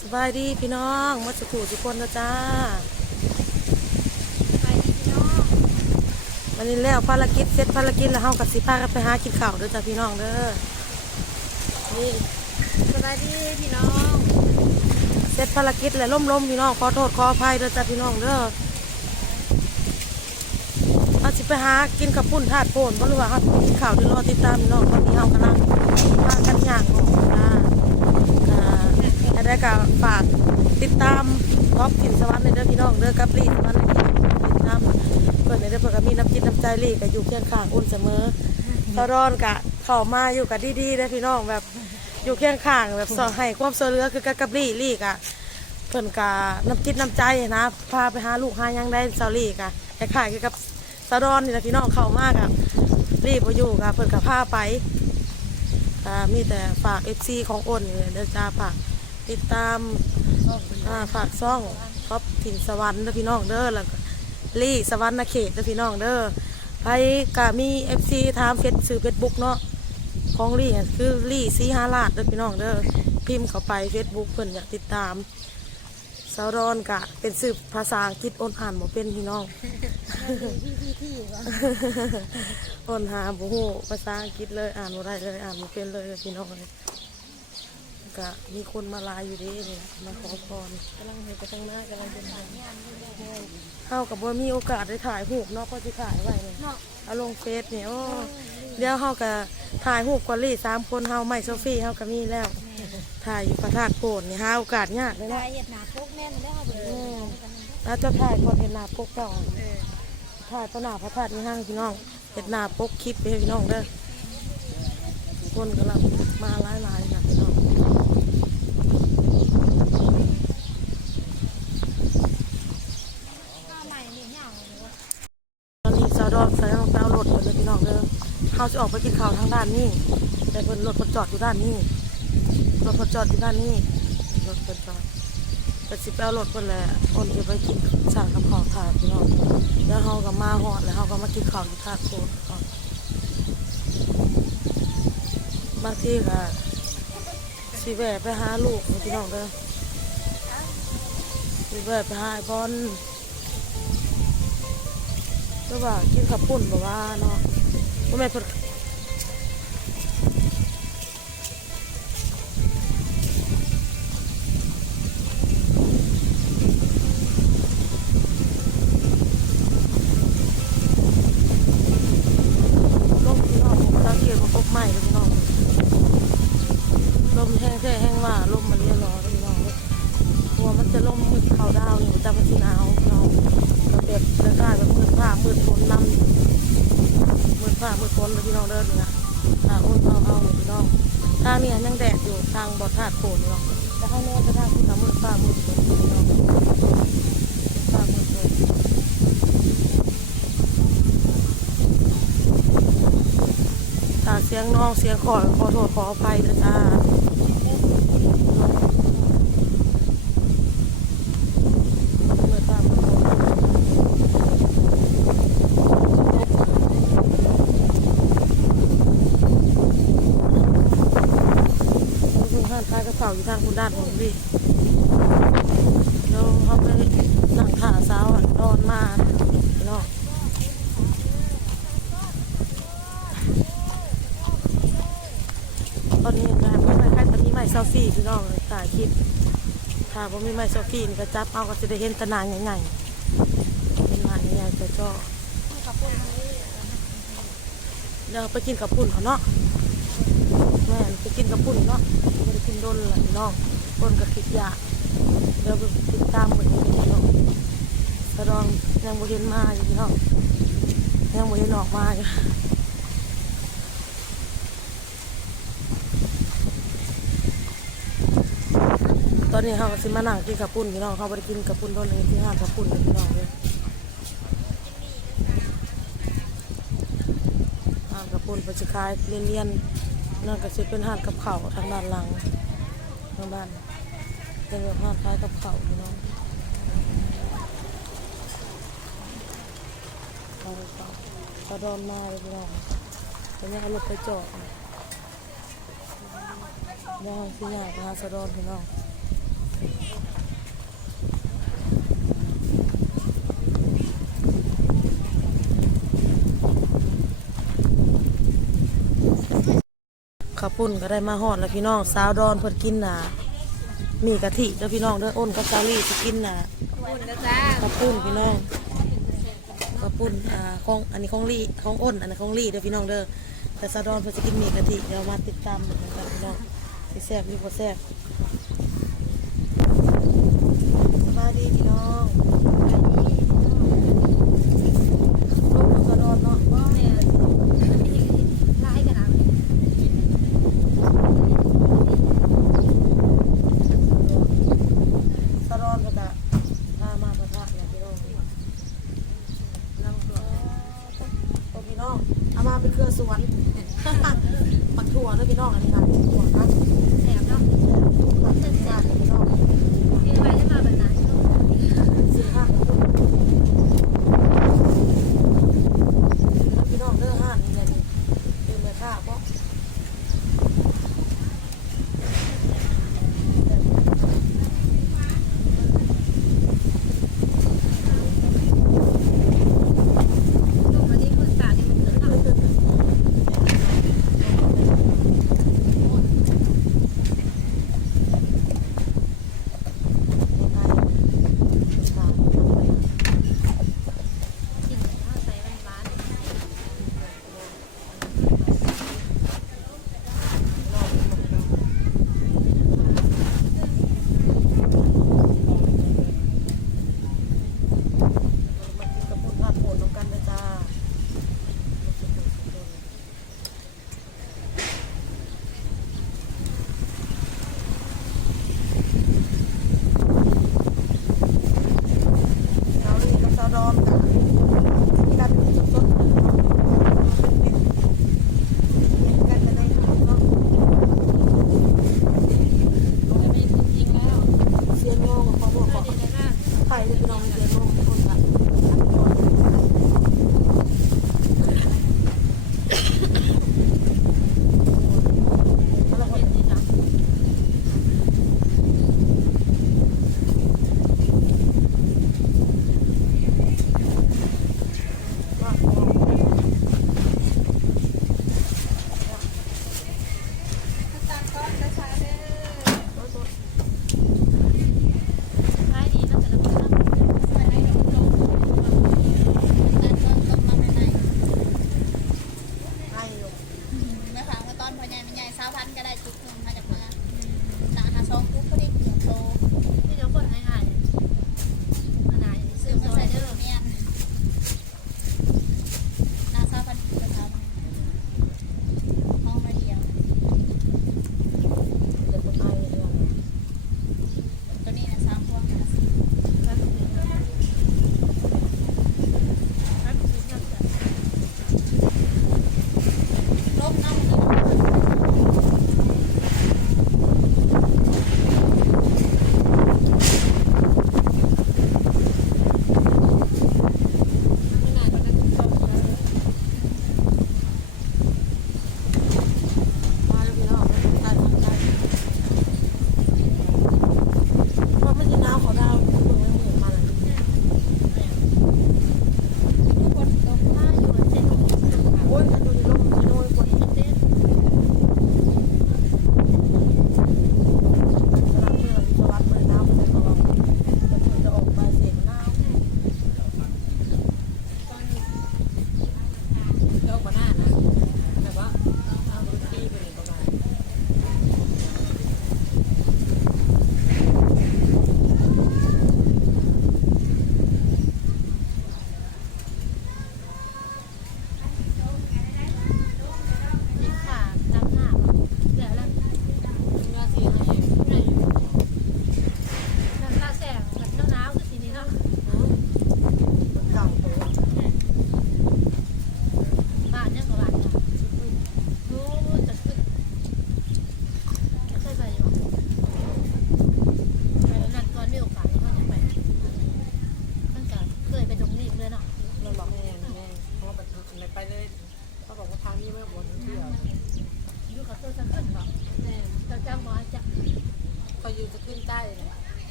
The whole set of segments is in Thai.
สบายดีพี่น้องมัสกูทุกคนนะจ้าไปดีพี่น้องวันนี้แล้วภารกิจเสร็จภารกิจแล้วเฮากับสิพากันไปหากินข้าวเด้อจ้าพี่น้องเด้อนี่สบายดีพี่น้อง เสร็จภารกิจแล้วล่มๆพี่น้องขอโทษขออภัยเด้อจ้าพี่น้องเด้อเอาสิไปหากินกับปุ่นถาดโพนบ่รู้ว่าเฮาสิกินข้าวเดี๋ยวรอติดตามพี่น้องตอนนี้เฮากำลังพากันย่างออกจ้าอ่า ให้ได้ก็ฝากติดตามท็อปถิ่นสวรรค์ในเด้อพี่น้องเด้อกับลีสวรรค์ในที่ติดตามเพื่อนในเด้อเพื่อนก็มีน้ำจิตน้ำใจลีก็อยู่เคียงข้างอุ่นเสมอตอนร้อนกะเข้ามาอยู่กับดีๆเด้อพี่น้องแบบอยู่เคียงข้างแบบสอให้ความช่วยเหลือคือกับกับลีลีกะเพื่อนกะน้ำจิตน้ำใจนะพาไปหาลูกหาหยังได้เซาลีกะคล้ายๆกับสะดอนนี่แหละพี่น้องเข้ามากอะรีบไปอยู่กะเพื่อนกะพาไปมีแต่ฝากเอฟซีของอ้นนี่เด้อจ้าฝาก ติดตามอ่าฝากซ่องท็อปถิ่นสวรรค์เด้อพี่น้องเด้อแล้วก็ลี่สวรรค์นเขตเด้อพี่น้องเด้อไปกะมีเอฟซีทามเฟซสื่อเฟซบุ๊กเนาะของลี่อะคือลี่ซีฮาลาดเด้อพี่น้องเด้อพิมพ์เข้าไปเฟซบุ๊กเพิ่นอยากติดตามสาวรอนกะเป็นสื่อภาษาอังกฤษอ้นอ่านบ่เป็นพี่น้องพี่พี่พี่วะอ้นหาบ่ฮู้ภาษาอังกฤษเลยอ่านบ่ได้เลยอ่านบ่เป็นเลยพี่น้องเลย กะมีคนมาลายอยู่เดีนี่มาขอพรกำลังเห็นไปทางหน้ากำลังเดินทางเฮากับว่ามีโอกาสได้ถ่ายรูปเนาะก็สิถ่ายไว้เนี่ยเนาะเอาลงเฟซเนี่ยโอ้เดี๋ยวเฮาก็ถ่ายรูปกอลี่สามคนเฮาไม่โซฟี่เฮาก็มีแล้ว ถ่ายอยู่ประธาตโพนนี่หาโอกาสยากเลยได้เนาะเห็ดหนาปุ๊กแน่นได้เอาไปเลยแล้วจะถ่ายคนเห็นหน้าปกเก่าถ่ายต่อหน้าพระธาตุนี่ห้างพี่น้องเห็นหน้าปกคลิปไปให้พี่น้องเด้อคนกำลังมาหลายๆนะพี่น้อง ข้าวใหม่นี่เหงาเลยวะ ตอนนี้สาวดอกใส่รองเท้ารถไปเลยพี่น้องเด้อ เขาจะออกไปกินข้าวทางด้านนี้ แต่เพิ่นรถเพิ่นจอดอยู่ด้านนี้ รถเพิ่นจอดอยู่ด้านนี้ รถเพิ่นจอดแต่สิไปเอารถเพิ่นแหละคนจะไปกินสั่งกับข้าวถ่ายพี่น้องแล้วเฮาก็มาฮอดแล้วเฮาก็มากินข้าวที่ท่าโซนก่อนบางทีก็สิแวะไปหาลูกพี่น้องเด้อสิแวะไปหาไอ้บอลก็ว่ากินข้าวปุ้นบ่ว่าเนาะ บ่แม่นเพิ่นลมพี่น้องผมตาเกียบมาพบใหม่เลยพี่น้องลมแห้งแท้แห้งว่าลมมันเรียร้อนพี่น้องเลยกลัวมันจะลมมืดเขาดาวอยู่แต่มันสีหนาวพี่น้องก็แบบคล้ายๆแบบมืดผ้ามืดฝนนำมืดผ้ามืดฝ นพี่น้องเด้อนี่นะทางอ้นเอาเอาเลยพี่น้องทางนี้ยังแดดอยู่ทางบอดธาตุโผล่นี่เนาะแต่ข้างโน้นจะทางที่ทำมืดฟ้ามืดฝนพี่น้องฟ้ามืดฝนถ้าเสียงน้องเสียงขอขอโทษขออภัยนะจ้าเมื่อตามคุณท่าน ทางคุณด้านของพี่แล้วเขาไปนั่งขาสาวอะนอนมาเนาะตอนนี้นะไม่ใครตอนนี้ไม่เซลฟี่พี่น้องเลยถ่ายคลิปถ้าผมมีไม่เซลฟี่นี่ก็จับเอาก็จะได้เห็นตะนานใหญ่ๆเป็นนานใหญ่ๆแต่ก็ขับปุ่นมาเลยเดี๋ยวไปกินกับปุ่นเขาเนาะ แม่นไปกินกับปุ่นเนาะไม่ได้กินโดนเลยพี่น้องคนกับคิดยาเดี๋ยวไปติดตามเหมือนกันพี่น้องกระดองยังบ่เห็นมาอยู่พี่น้องยังบ่เห็นออกมาอยู่ตอนนี้เขาก็สิมานั่งกินกับปุ่นพี่น้องเขาไปกินกับปุ่นตอนนี้ที่ห้างกับปุ่นพี่น้องเลยห้างกับปุ่นเป็นสิขายเลียน นั่นก็จะเป็นหางกับเขาทางด้านหลังทางด้านเป็นแบบห้างขายกับเขาพี่น้องเราไปก่อนกระดอนมาเลยพี่น้องตอนนี้เอารถไปจอดยังไงพี่ใหญ่ไปหาสะดอนพี่น้องาวปุ่นก็ได้มาหอดแล้วพี่น้องสาวดอนเพิ่นกินน่ะมีกะทิเด้อพี่น้องเด้ออ้นกับซาลี่จะกินน่ะข้าวปุ้นพี่น้องข้าปุ่นอ่าของอันนี้ของลี่ของอ้นอันนี้ของลี่เด้อพี่น้องเด้อแต่สาวดอนเพิ่นสิกินมีกะทิเดี๋ยวมาติดตามกันพี่น้องสิแซ่บหรือบ่แซ่บสวัสดีพี่น้องลูกสาวดอนเนาะบ่แม่ วน บักถั่วเนอะพี่น้องอันนี้น ชั้นก็ได้ชุด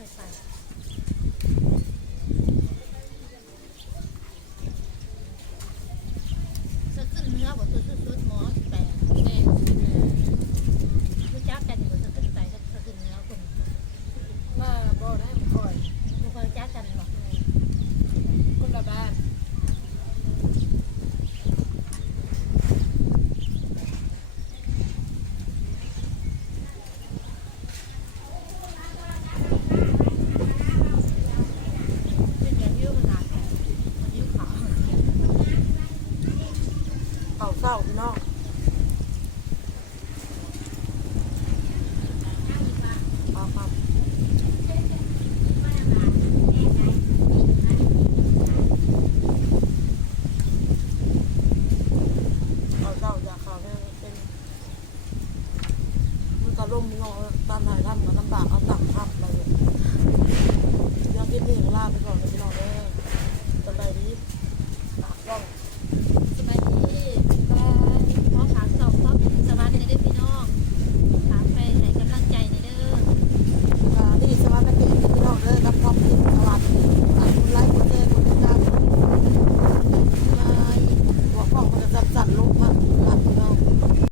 เคยไป